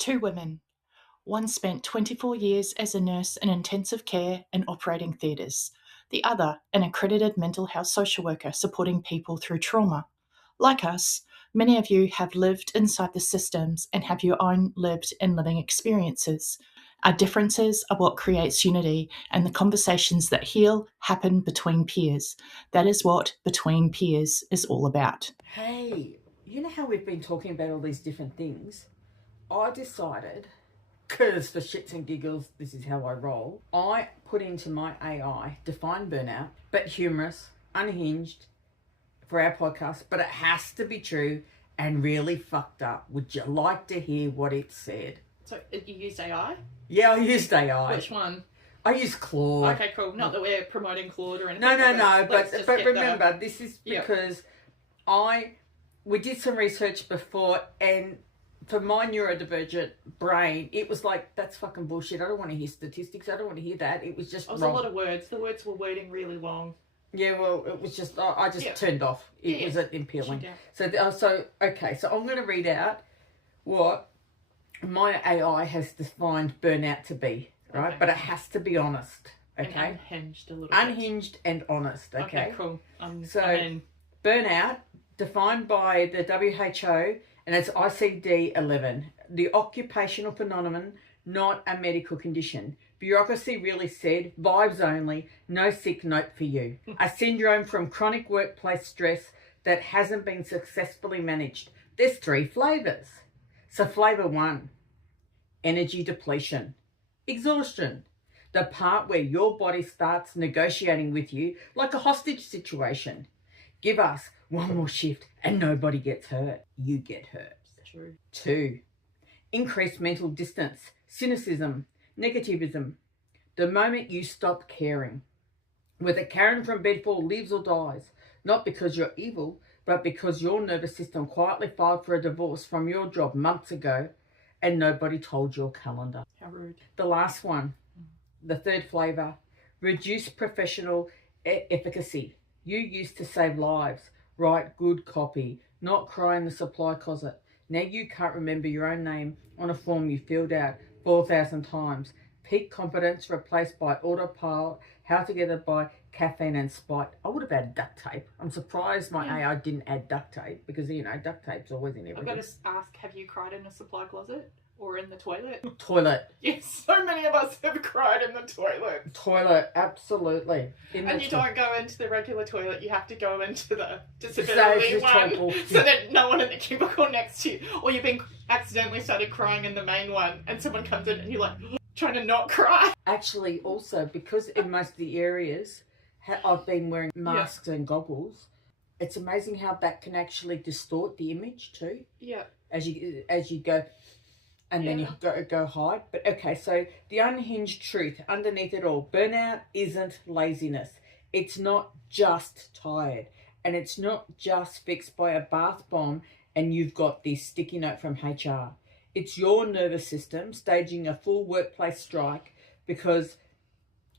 Two women. One spent 24 years as a nurse in intensive care and operating theatres. The other, an accredited mental health social worker supporting people through trauma. Like us, many of you have lived inside the systems and have your own lived and living experiences. Our differences are what creates unity, and the conversations that heal happen between peers. That is what Between Peers is all about. Hey, you know how we've been talking about all these different things? I decided, because for shits and giggles, this is how I roll, I put into my AI, define burnout, but humorous, unhinged, for our podcast, but it has to be true and really fucked up. Would you like to hear what it said? So you used AI? Yeah, I used AI. Which one? I used Claude. Okay, cool. Not that we're promoting Claude or anything. No. But remember, this is because we did some research before, and for my neurodivergent brain, it was like, that's fucking bullshit. I don't want to hear statistics. I don't want to hear that. It was just It was wrong. a lot of words. The words were wording really long. Yeah, well, it was just, I just turned off. It was appealing. So I'm going to read out what my AI has defined burnout to be, right? Okay. But it has to be honest, okay? And unhinged a little Unhinged and honest, okay? Okay, cool. So, burnout, defined by the WHO, and it's ICD-11, the occupational phenomenon, not a medical condition. Bureaucracy really said, vibes only, no sick note for you. A syndrome from chronic workplace stress that hasn't been successfully managed. There's 3 flavours. So flavour 1, energy depletion. Exhaustion, the part where your body starts negotiating with you like a hostage situation. Give us one more shift and nobody gets hurt. You get hurt. True. 2, increased mental distance, cynicism, negativism. The moment you stop caring, whether Karen from Bedford lives or dies, not because you're evil, but because your nervous system quietly filed for a divorce from your job months ago and nobody told your calendar. How rude. The last one, the 3rd flavour, reduced professional efficacy. You used to save lives, write good copy, not cry in the supply closet. Now you can't remember your own name on a form you filled out 4,000 times. Peak confidence replaced by autopilot, how to get it by caffeine and spite. I would have had duct tape. I'm surprised my AI didn't add duct tape because, duct tape's always in everything. I've got to ask, have you cried in a supply closet or in the toilet? Toilet. Yes, so many of us have cried in the toilet. Toilet, absolutely. And you don't go into the regular toilet, you have to go into the disability one so that no one in the cubicle next to you, or you've been accidentally started crying in the main one and someone comes in and you're like trying to not cry. Actually, also, because in most of the areas I've been wearing masks and goggles, it's amazing how that can actually distort the image too. Yeah. As you go, and then you go hide. But okay, so the unhinged truth underneath it all: burnout isn't laziness. It's not just tired, and it's not just fixed by a bath bomb and you've got this sticky note from HR. It's your nervous system staging a full workplace strike because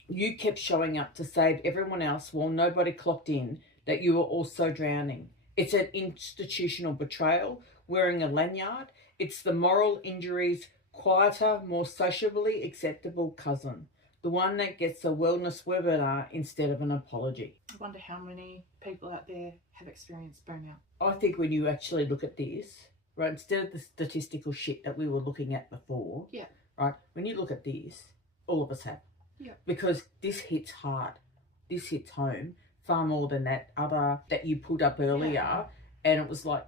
you kept showing up to save everyone else while nobody clocked in that you were also drowning. It's an institutional betrayal, wearing a lanyard. It's the moral injury's quieter, more sociably acceptable cousin. The one that gets a wellness webinar instead of an apology. I wonder how many people out there have experienced burnout. I think when you actually look at this, right, instead of the statistical shit that we were looking at before, right, when you look at this, all of us have. Yeah. Because this hits hard. This hits home far more than that other that you put up earlier. Yeah. And it was like,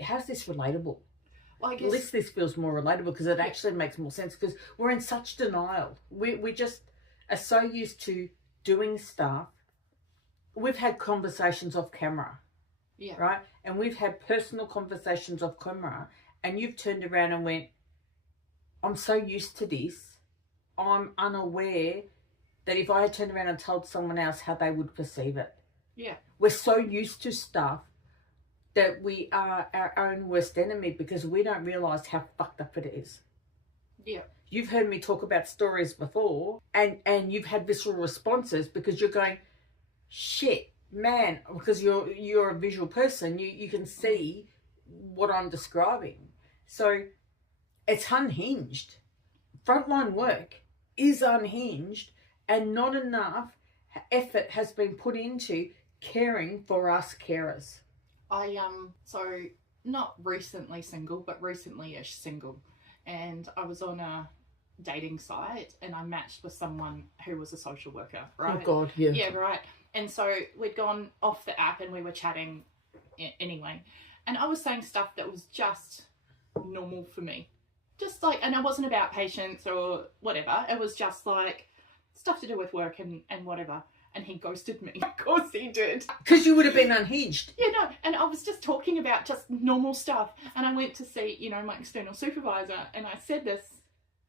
how's this relatable? Well, I guess... At least this feels more relatable because it actually makes more sense because we're in such denial. We just are so used to doing stuff. We've had conversations off camera. Yeah. Right? And we've had personal conversations off camera and you've turned around and went, I'm so used to this. I'm unaware that if I had turned around and told someone else how they would perceive it. Yeah. We're so used to stuff that we are our own worst enemy because we don't realise how fucked up it is. Yeah. You've heard me talk about stories before and you've had visceral responses because you're going, shit, man, because you're a visual person, you can see what I'm describing. So It's unhinged. Frontline work is unhinged, and not enough effort has been put into caring for us carers. So not recently single, but recently-ish single, and I was on a dating site and I matched with someone who was a social worker, right? Oh God, yeah. Yeah, right. And so we'd gone off the app and we were chatting anyway, and I was saying stuff that was just normal for me. Just like, and it wasn't about patients or whatever. It was just like stuff to do with work and whatever. And he ghosted me. Of course he did. Because you would have been unhinged. Yeah, no. And I was just talking about just normal stuff. And I went to see, you know, my external supervisor, and I said this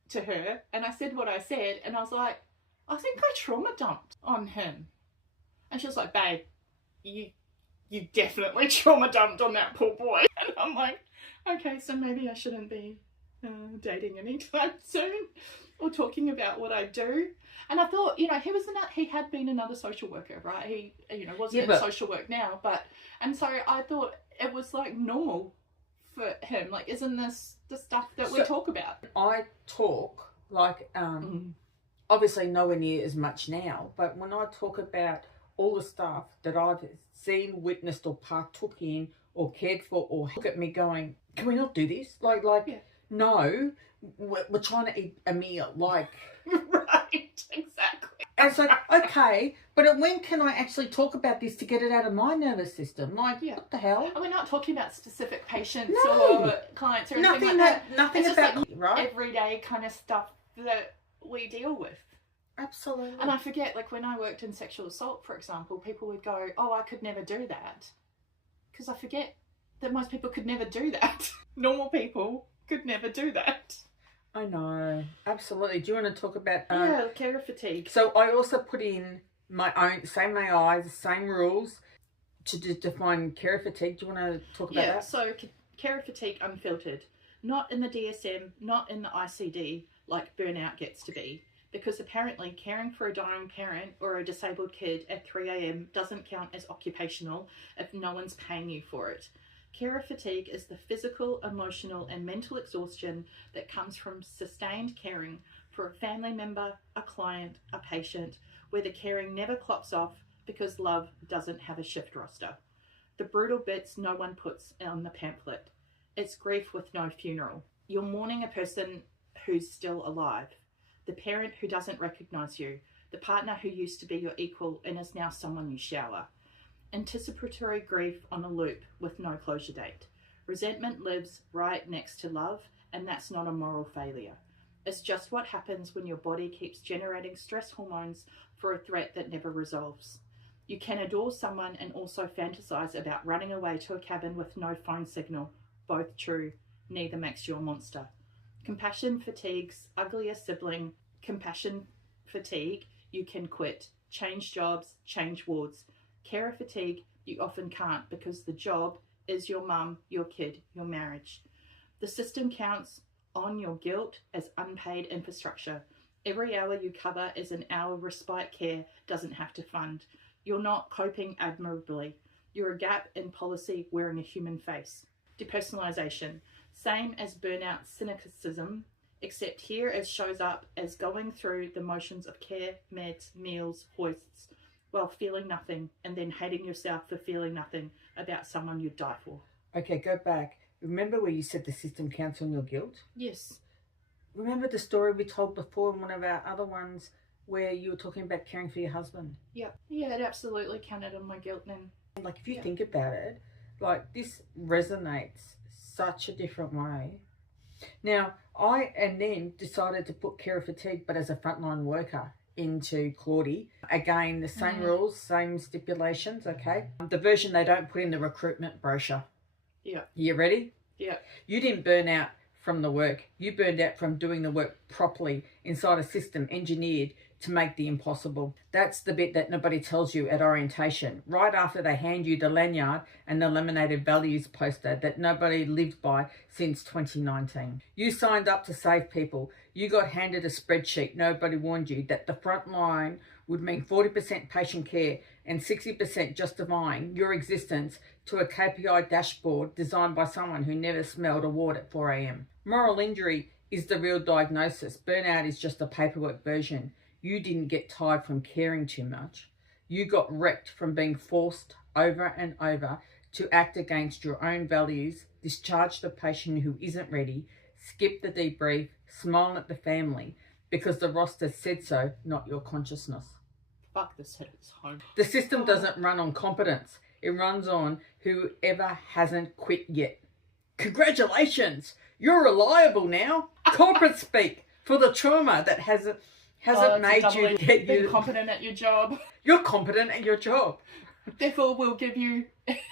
to her, and I said what I said, and I was like, I think I trauma dumped on him. And she was like, babe, you definitely trauma dumped on that poor boy. And I'm like, okay, so maybe I shouldn't be dating anytime soon or talking about what I do. And I thought, you know, he had been another social worker, right? He, you know, wasn't in social work now, and so I thought it was like normal for him. Like, isn't this the stuff that we talk about? I talk like, obviously nowhere near as much now, but when I talk about all the stuff that I've seen, witnessed, or partook in, or cared for, or look at me going, can we not do this? Like, yeah. No, we're trying to eat a meal, like. Right, exactly. And it's like, okay, but when can I actually talk about this to get it out of my nervous system? Like, what the hell? And we're not talking about specific patients or clients or anything like that. Nothing it's about, just like right? Everyday kind of stuff that we deal with. Absolutely. And I forget, like when I worked in sexual assault, for example, people would go, oh, I could never do that. Because I forget that most people could never do that. Normal people could never do that. I know, absolutely. Do you want to talk about... care fatigue. So I also put in my own, same AIs, same rules to define care fatigue. Do you want to talk about that? So care fatigue unfiltered. Not in the DSM, not in the ICD, like burnout gets to be. Because apparently caring for a dying parent or a disabled kid at 3 a.m. doesn't count as occupational if no one's paying you for it. Carer fatigue is the physical, emotional, and mental exhaustion that comes from sustained caring for a family member, a client, a patient, where the caring never clocks off because love doesn't have a shift roster. The brutal bits no one puts on the pamphlet. It's grief with no funeral. You're mourning a person who's still alive, the parent who doesn't recognise you, the partner who used to be your equal and is now someone you shower. Anticipatory grief on a loop with no closure date. Resentment lives right next to love, and that's not a moral failure. It's just what happens when your body keeps generating stress hormones for a threat that never resolves. You can adore someone and also fantasize about running away to a cabin with no phone signal. Both true. Neither makes you a monster. Compassion fatigue's ugliest sibling. Compassion fatigue, you can quit. Change jobs, change wards. Carer fatigue, you often can't because the job is your mum, your kid, your marriage. The system counts on your guilt as unpaid infrastructure. Every hour you cover is an hour respite care doesn't have to fund. You're not coping admirably. You're a gap in policy wearing a human face. Depersonalization, same as burnout cynicism, except here it shows up as going through the motions of care, meds, meals, hoists, while feeling nothing and then hating yourself for feeling nothing about someone you'd die for. Okay, go back. Remember where you said the system counts on your guilt? Yes. Remember the story we told before in one of our other ones where you were talking about caring for your husband? Yeah. Yeah, it absolutely counted on my guilt then. Like, if you think about it, like, this resonates such a different way. Now, I then decided to put care fatigue, but as a frontline worker, into Claudie. Again, the same rules, same stipulations, okay? The version they don't put in the recruitment brochure. Yeah. You ready? Yeah. You didn't burn out from the work. You burned out from doing the work properly inside a system engineered to make the impossible. That's the bit that nobody tells you at orientation, right after they hand you the lanyard and the laminated values poster that nobody lived by since 2019. You signed up to save people. You got handed a spreadsheet. Nobody warned you that the front line would mean 40% patient care and 60% justifying your existence to a KPI dashboard designed by someone who never smelled a wart at 4 a.m. Moral injury is the real diagnosis. Burnout is just a paperwork version. You didn't get tired from caring too much. You got wrecked from being forced over and over to act against your own values, discharge the patient who isn't ready, skip the debrief, smile at the family because the roster said so, not your consciousness. Fuck, this hits home. The system doesn't run on competence. It runs on whoever hasn't quit yet. Congratulations! You're reliable now. Corporate speak for the trauma that hasn't made you get you competent at your job. You're competent at your job. Therefore, we'll give you.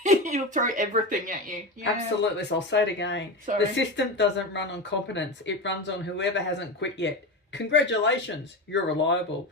You'll throw everything at you. Yeah. Absolutely. So I'll say it again. Sorry. The system doesn't run on competence. It runs on whoever hasn't quit yet. Congratulations, you're reliable.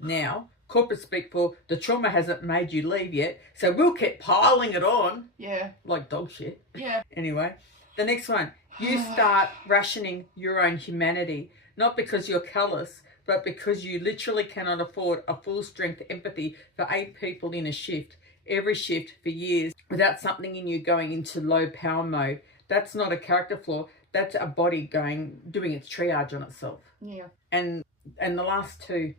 Now, corporate speak for the trauma hasn't made you leave yet, so we'll keep piling it on. Yeah. Like dog shit. Yeah. Anyway, the next one. You start rationing your own humanity, not because you're callous, but because you literally cannot afford a full strength empathy for 8 people in a shift, every shift for years, without something in you going into low power mode. That's not a character flaw. That's a body doing its triage on itself. Yeah. And the last 2.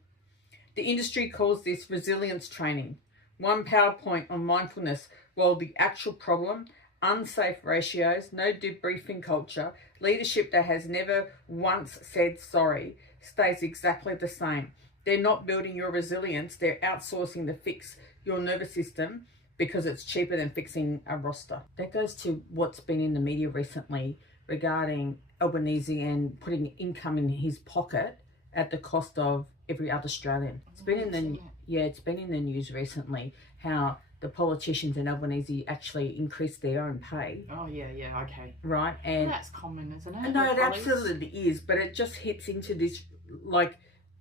The industry calls this resilience training. One PowerPoint on mindfulness, while the actual problem, unsafe ratios, no debriefing culture, leadership that has never once said sorry, stays exactly the same. They're not building your resilience. They're outsourcing the fix your nervous system because it's cheaper than fixing a roster. That goes to what's been in the media recently regarding Albanese and putting income in his pocket at the cost of every other Australian. It's been in the news recently how the politicians in Albanese actually increased their own pay. Oh yeah, okay. Right, and that's common, isn't it? No, it absolutely is, but it just hits into this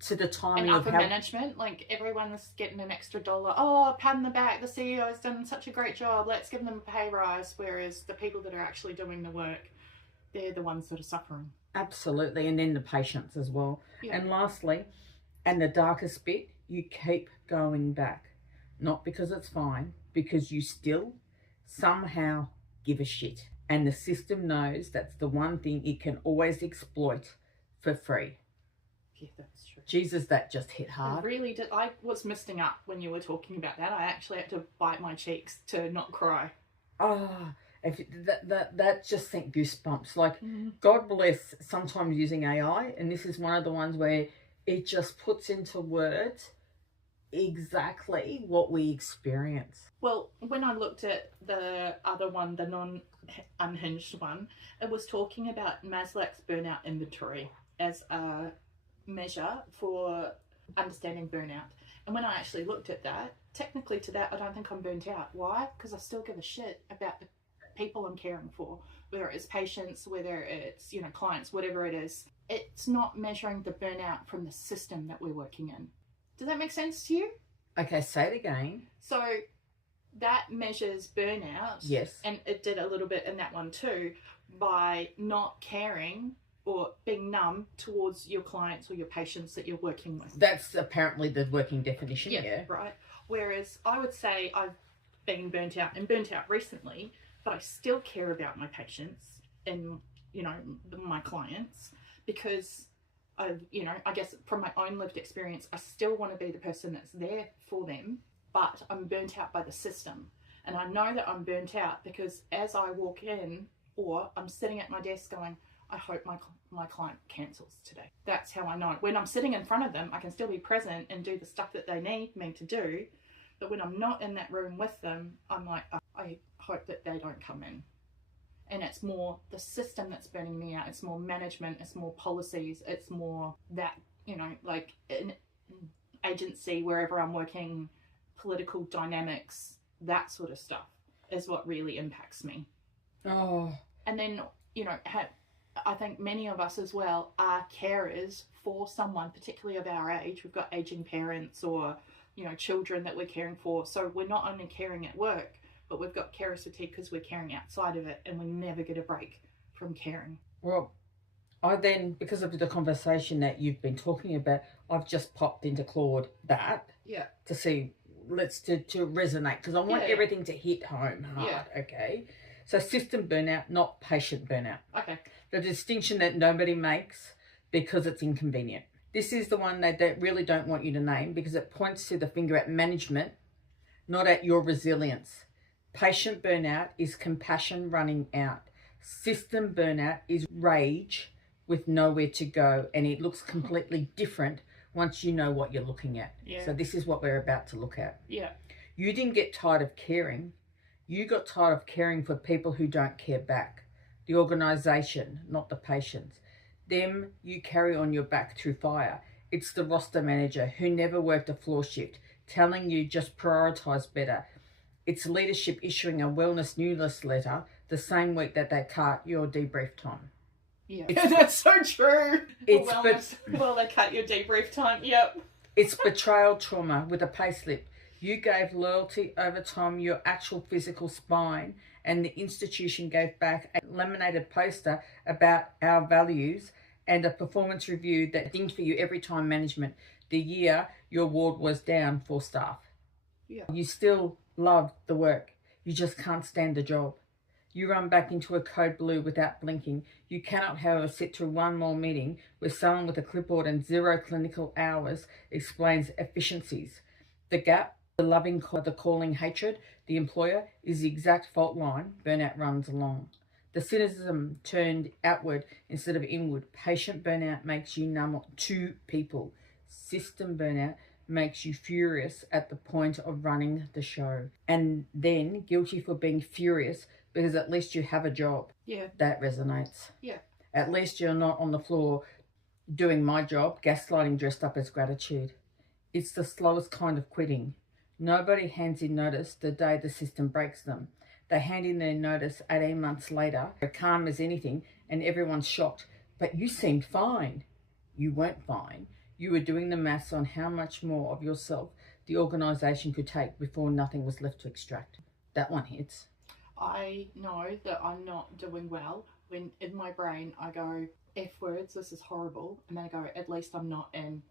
to the timing and of upper how management, like everyone's getting an extra $1. Oh, pat on the back, the CEO's done such a great job. Let's give them a pay rise. Whereas the people that are actually doing the work, they're the ones that are suffering. Absolutely, and then the patients as well. Yeah. And lastly, and the darkest bit, you keep going back. Not because it's fine, because you still somehow give a shit. And the system knows that's the one thing it can always exploit for free. Yeah, that's true. Jesus, that just hit hard. I really did. I was misting up when you were talking about that. I actually had to bite my cheeks to not cry. Oh, that just sent goosebumps. Like, God bless sometimes using AI, and this is one of the ones where it just puts into words exactly what we experience. Well, when I looked at the other one, the non-unhinged one, it was talking about Maslow's burnout inventory as a measure for understanding burnout. And when I actually looked at that, technically to that, I don't think I'm burnt out. Why? Because I still give a shit about the people I'm caring for, whether it's patients, whether it's, clients, whatever it is. It's not measuring the burnout from the system that we're working in. Does that make sense to you? Okay, say it again. So that measures burnout. Yes. And it did a little bit in that one too, by not caring or being numb towards your clients or your patients that you're working with. That's apparently the working definition, yeah. Right. Whereas I would say I've been burnt out recently, but I still care about my patients and, my clients, because I guess from my own lived experience, I still want to be the person that's there for them, but I'm burnt out by the system. And I know that I'm burnt out because as I walk in, or I'm sitting at my desk going, I hope my client cancels today. That's how I know. When I'm sitting in front of them, I can still be present and do the stuff that they need me to do. But when I'm not in that room with them, I'm like, I hope that they don't come in. And it's more the system that's burning me out. It's more management. It's more policies. It's more that, like an agency, wherever I'm working, political dynamics, that sort of stuff is what really impacts me. Oh. And then, I think many of us as well are carers for someone, particularly of our age. We've got aging parents or, children that we're caring for. So we're not only caring at work, but we've got carers fatigue because we're caring outside of it, and we never get a break from caring. Well, I then, because of the conversation that you've been talking about, I've just popped into Claude that to see, to resonate, because I want everything to hit home hard, okay? So system burnout, not patient burnout. Okay. The distinction that nobody makes because it's inconvenient. This is the one that they really don't want you to name because it points to the finger at management, not at your resilience. Patient burnout is compassion running out. System burnout is rage with nowhere to go, and it looks completely different once you know what you're looking at. Yeah. So this is what we're about to look at. Yeah. You didn't get tired of caring. You got tired of caring for people who don't care back. The organisation, not the patients. Them you carry on your back through fire. It's the roster manager who never worked a floor shift, telling you just prioritise better. It's leadership issuing a wellness newsletter the same week that they cut your debrief time. Yeah, that's so true. It's well, they cut your debrief time. Yep. It's betrayal trauma with a payslip. You gave loyalty over time, your actual physical spine, and the institution gave back a laminated poster about our values and a performance review that dinged for you every time management the year your ward was down for staff. Yeah. You still love the work. You just can't stand the job. You run back into a code blue without blinking. You cannot, however, sit through one more meeting where someone with a clipboard and 0 clinical hours explains efficiencies. The gap, the loving, the calling hatred, the employer is the exact fault line burnout runs along. The cynicism turned outward instead of inward. Patient burnout makes you numb to people. System burnout makes you furious at the point of running the show. And then guilty for being furious because at least you have a job. Yeah. That resonates. Yeah. At least you're not on the floor doing my job, gaslighting dressed up as gratitude. It's the slowest kind of quitting. Nobody hands in notice the day the system breaks them. They hand in their notice 18 months later, calm as anything, and everyone's shocked. But you seemed fine. You weren't fine. You were doing the maths on how much more of yourself the organisation could take before nothing was left to extract. That one hits. I know that I'm not doing well when in my brain I go, F words, this is horrible. And then I go, at least I'm not in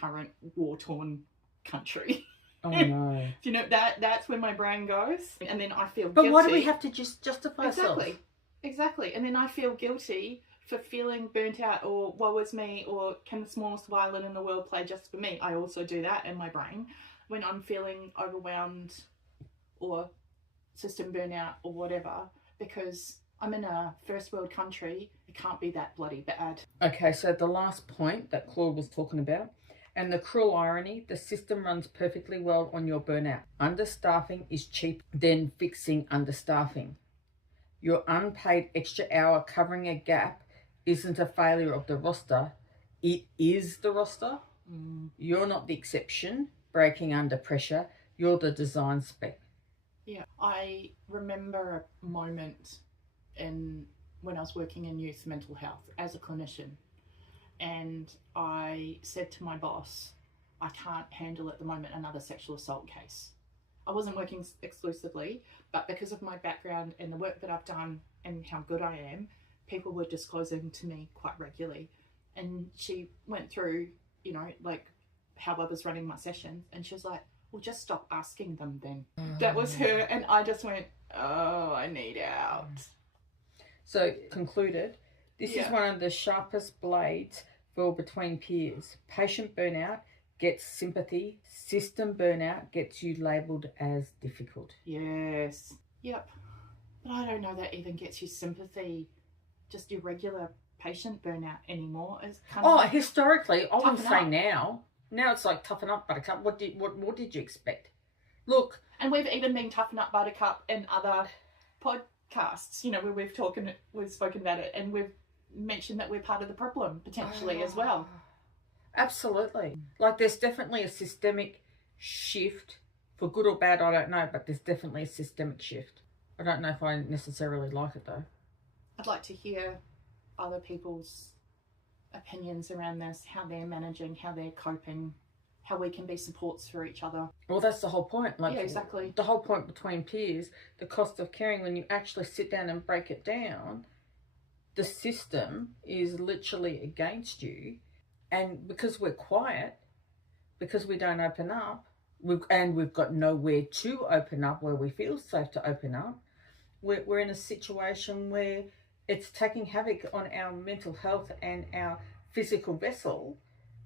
current war-torn country. Oh no. You know, that's where my brain goes. And then I feel But guilty. why do we have to just justify ourselves? Exactly. And then I feel guilty for feeling burnt out or woe is me or can the smallest violin in the world play just for me. I also do that in my brain when I'm feeling overwhelmed or system burnout or whatever, because I'm in a first world country. It can't be that bloody bad. Okay, so the last point that Claude was talking about, and the cruel irony, the system runs perfectly well on your burnout. Understaffing is cheaper than fixing understaffing. Your unpaid extra hour covering a gap isn't a failure of the roster. It is the roster. You're not the exception breaking under pressure. You're the design spec. Yeah, I remember a moment when I was working in youth mental health as a clinician, and I said to my boss, I can't handle at the moment another sexual assault case. I wasn't working exclusively, but because of my background and the work that I've done and how good I am, people were disclosing to me quite regularly. And she went through, you know, like how I was running my sessions, and she was like, well, just stop asking them then. That was her, and I just went, oh, I need out. So, concluded, this is one of the sharpest blades for between peers. Patient burnout gets sympathy. System burnout gets you labelled as difficult. Yes. Yep. But I don't know that even gets you sympathy. Just your regular patient burnout anymore. Is kind of historically, I wouldn't say up. Now it's like toughen up, Buttercup. What did you expect? Look, and we've even been toughen up, Buttercup, in other podcasts. You know, where we've spoken about it, and we've mentioned that we're part of the problem potentially as well. Absolutely. Like, there's definitely a systemic shift, for good or bad. I don't know, but there's definitely a systemic shift. I don't know if I necessarily like it though. I'd like to hear other people's opinions around this, how they're managing, how they're coping, how we can be supports for each other. Well, that's the whole point. Like, yeah, exactly. The whole point between peers, the cost of caring, when you actually sit down and break it down, the system is literally against you. And because we're quiet, because we don't open up, we've got nowhere to open up where we feel safe to open up, we're in a situation where it's taking havoc on our mental health and our physical vessel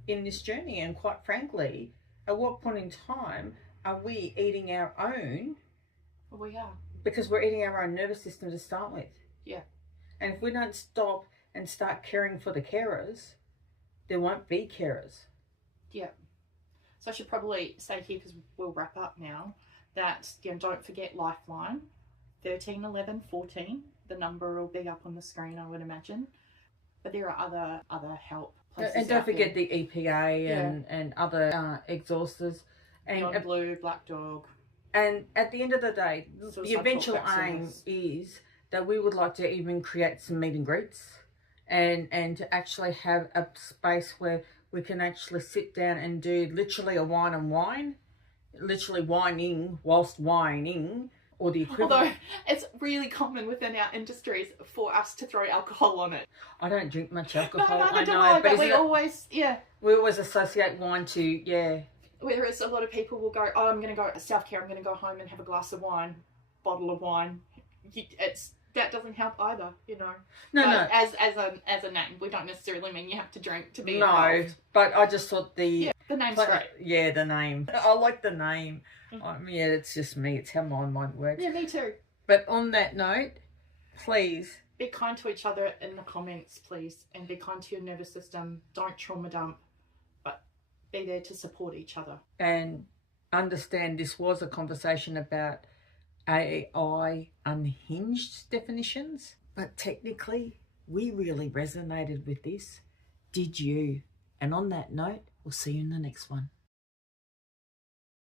in this journey. And quite frankly, at what point in time are we eating our own? Well, we are. Because we're eating our own nervous system to start with. Yeah. And if we don't stop and start caring for the carers, there won't be carers. Yeah. So I should probably say here, because we'll wrap up now, that don't forget Lifeline, 13 11 14. The number will be up on the screen, I would imagine. But there are other help places. And don't forget the EPA and other exhausters. And Beyond Blue, Black Dog. And at the end of the day, the eventual aim is that we would like to even create some meet and greets and to actually have a space where we can actually sit down and do literally a wine and wine, literally whining whilst whining, or the equivalent. Although it's really common within our industries for us to throw alcohol on it. I don't drink much alcohol. No, I don't know, worry, but we always associate wine to Whereas a lot of people will go, oh, I'm going to go self-care, I'm going to go home and have a glass of wine, bottle of wine. That doesn't help either, No. As a name, we don't necessarily mean you have to drink to be No, involved. but I just thought the name's great. Yeah, the name. I like the name. It's just me. It's how my mind works. Yeah, me too. But on that note, please be kind to each other in the comments, please, and be kind to your nervous system. Don't trauma dump, but be there to support each other. And understand this was a conversation about AI unhinged definitions, but technically we really resonated with this. Did you? And on that note, we'll see you in the next one.